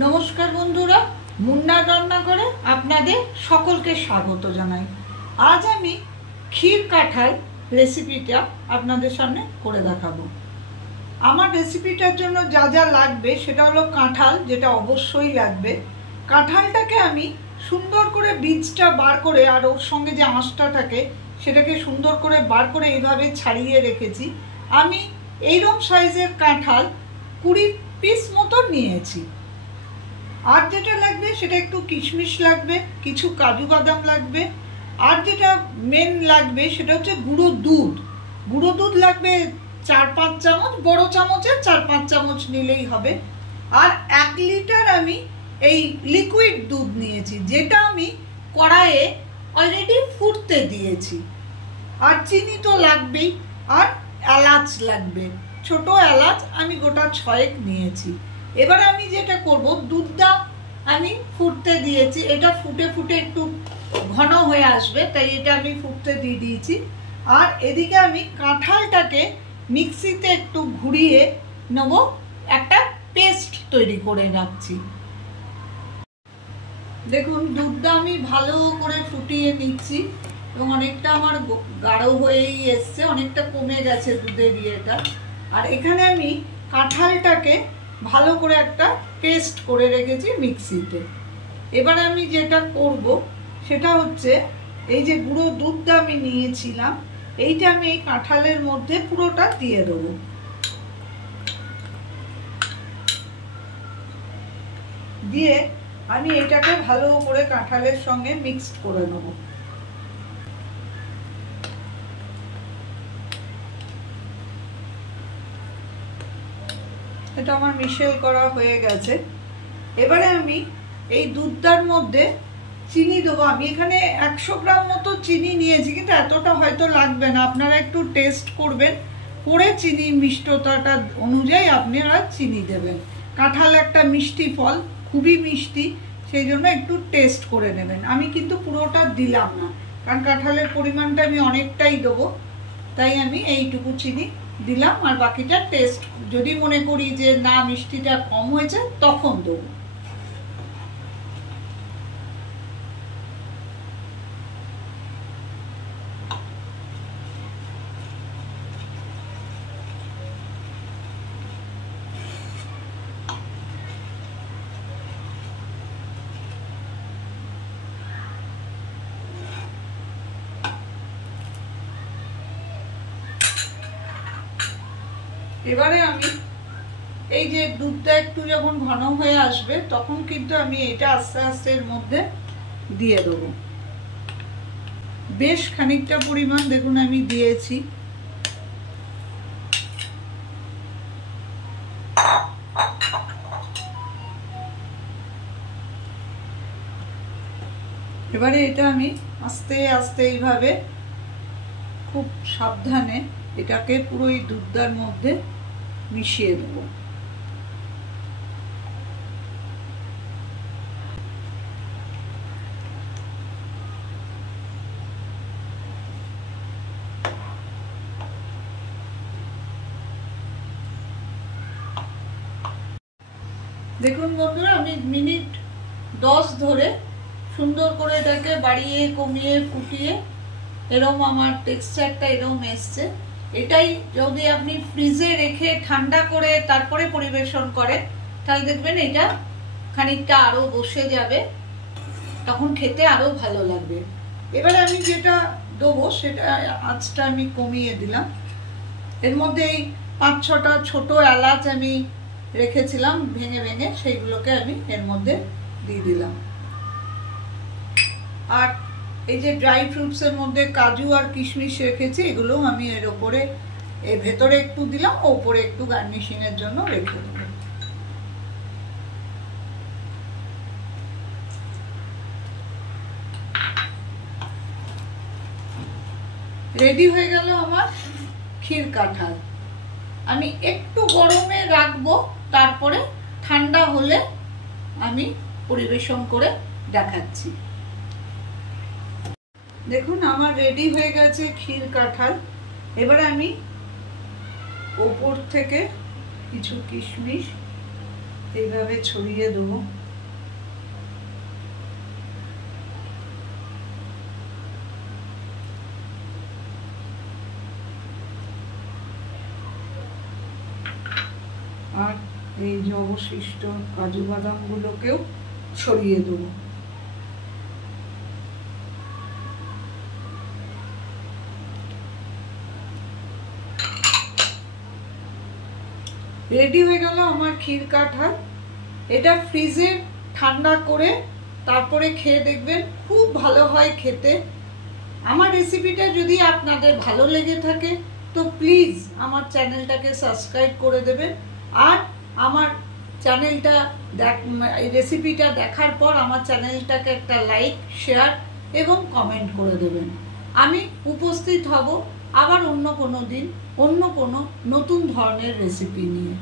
নমস্কার বন্ধুরা, মুন্নার রান্নাঘরে আপনাদের সকলকে স্বাগত জানাই। আজ আমি ক্ষীর কাঁঠাল রেসিপিটা আপনাদের সামনে করে দেখাবো। আমার রেসিপিটার জন্য যা যা লাগবে সেটা হলো কাঁঠাল, যেটা অবশ্যই লাগবে। কাঁঠালটাকে আমি সুন্দর করে বীজটা বার করে আর ওর সঙ্গে যে আঁশটা থাকে সেটাকে সুন্দর করে বার করে এইভাবে ছাড়িয়ে রেখেছি। আমি এইরকম সাইজের কাঁঠাল 20 পিস মতো নিয়েছি। আর যেটা লাগবে সেটা একটু কিশমিশ লাগবে, কিছু কাজু বাদাম লাগবে, আর যেটা মেন লাগবে সেটা হচ্ছে গুঁড়ো দুধ। গুঁড়ো দুধ লাগবে 4-5 চামচ, বড় চামচের 4-5 চামচ নিলেই হবে। আর 1 লিটার আমি এই লিকুইড দুধ নিয়েছি, যেটা আমি কড়াইয়ে অলরেডি ফুটতে দিয়েছি। আর চিনি তো লাগবেই, আর এলাচ লাগবে, ছোট এলাচ আমি গোটা 6 নিয়েছি। এবারে আমি যেটা করব, দুধটা আমি ফুটতে দিয়েছি, এটা ফুটে ফুটে একটু ঘন হয়ে আসবে, তাই এটা আমি ফুটতে দিয়ে দিয়েছি। আর এদিকে আমি কাঁঠালটাকে মিক্সিতে একটু ঘুরিয়ে নেব, একটা পেস্ট তৈরি করে রাখছি। দেখুন, দুধটা আমি ভালো করে ফুটিয়ে নিচ্ছি এবং অনেকটা আমার গাঢ় হয়েই এসছে, অনেকটা কমে গেছে দুধের ইয়েটা। আর এখানে আমি কাঁঠালটাকে ভালো করে একটা পেস্ট করে রেখেছি মিক্সিতে। এবার আমি যেটা করব সেটা হচ্ছে, এই যে গুঁড়ো দুধটা আমি নিয়েছিলাম, এইটা আমি এই কাঁঠালের মধ্যে পুরোটা দিয়ে দেবো। দিয়ে আমি এটাকে ভালো করে কাঁঠালের সঙ্গে মিক্সড করে নেব। এটা আমার মিশেল করা হয়ে গেছে। এবারে আমি এই দুধটার মধ্যে চিনি দেবো। আমি এখানে 100 গ্রাম মতো চিনি নিয়েছি, কিন্তু এতটা হয়তো লাগবে না, আপনারা একটু টেস্ট করবেন, করে চিনি মিষ্টতাটা অনুযায়ী আপনারা চিনি দেবেন। কাঁঠাল একটা মিষ্টি ফল, খুবই মিষ্টি, সেই জন্য একটু টেস্ট করে নেবেন। আমি কিন্তু পুরোটা দিলাম না, কারণ কাঁঠালের পরিমাণটা আমি অনেকটাই দেবো, তাই আমি এইটুকু চিনি দিলাম। আর বাকিটা টেস্ট, যদি মনে করি যে না মিষ্টিটা কম হয়েছে তখন দেবো। এবারে আমি এই যে দুধটা একটু যখন ঘন হয়ে আসবে তখন কিন্তু আমি এটা আস্তে আস্তে এর মধ্যে দিয়ে দেবো। বেশ খানিকটা পরিমাণ দেখুন আমি দিয়েছি। এবারে এটা আমি আস্তে আস্তে এইভাবে খুব সাবধানে এটাকে পুরো এই দুধটার মধ্যে মিশিয়ে দেব। দেখুন বন্ধুরা, আমি মিনিট 10 ধরে সুন্দর করে এটাকে বাড়িয়ে কমিয়ে ফুটিয়ে এরকম আমার টেক্সচারটা এরকম এসছে। এটাই যদি আপনি ফ্রিজে রেখে ঠান্ডা করে তারপরে পরিবেশন করেন, তাহলে দেখবেন এটা খানিকটা আরো বসে যাবে, তখন খেতে আরো ভালো লাগবে। এবারে আমি যেটা দেবো সেটা আঁচটা আমি কমিয়ে দিলাম। এর মধ্যে এই 5-6টা ছোট এলাচ আমি রেখেছিলাম ভেঙে ভেঙে, সেইগুলোকে আমি এর মধ্যে দিয়ে দিলাম। আর এই যে ড্রাই ফ্রুটসের মধ্যে কাজু আর কিশমিশ রেখেছি, এগুলো আমি এর ওপরে, এর ভেতরে একটু দিলাম, ওপরে একটু গার্নিশিং এর জন্য রেখে দেব। রেডি হয়ে গেল আমার ক্ষীর কাঁঠাল। আমি একটু গরমে রাখবো, তারপরে ঠান্ডা হলে আমি পরিবেশন করে দেখাচ্ছি। দেখুন, আমার রেডি হয়ে গেছে ক্ষীর কাঁঠাল। এবারে আমি ওপর থেকে কিছু কিশমিশ এইভাবে ছড়িয়ে দেবো। আর এই যে অবশিষ্ট কাজু বাদামগুলোকেও ছড়িয়ে দেবো। রেডি হয়ে গেল আমার ক্ষীর কাঁঠাল। এটা ফ্রিজে ঠান্ডা করে তারপরে খেয়ে দেখবেন, খুব ভালো হয় খেতে। আমার রেসিপিটা যদি আপনাদের ভালো লেগে থাকে তো প্লিজ আমার চ্যানেলটাকে সাবস্ক্রাইব করে দেবেন। আর আমার চ্যানেলটা রেসিপিটা দেখার পর আমার চ্যানেলটাকে একটা লাইক, শেয়ার এবং কমেন্ট করে দেবেন। আমি উপস্থিত হব আবার অন্য কোনো দিন অন্য কোনো নতুন ধরনের রেসিপি নিয়ে।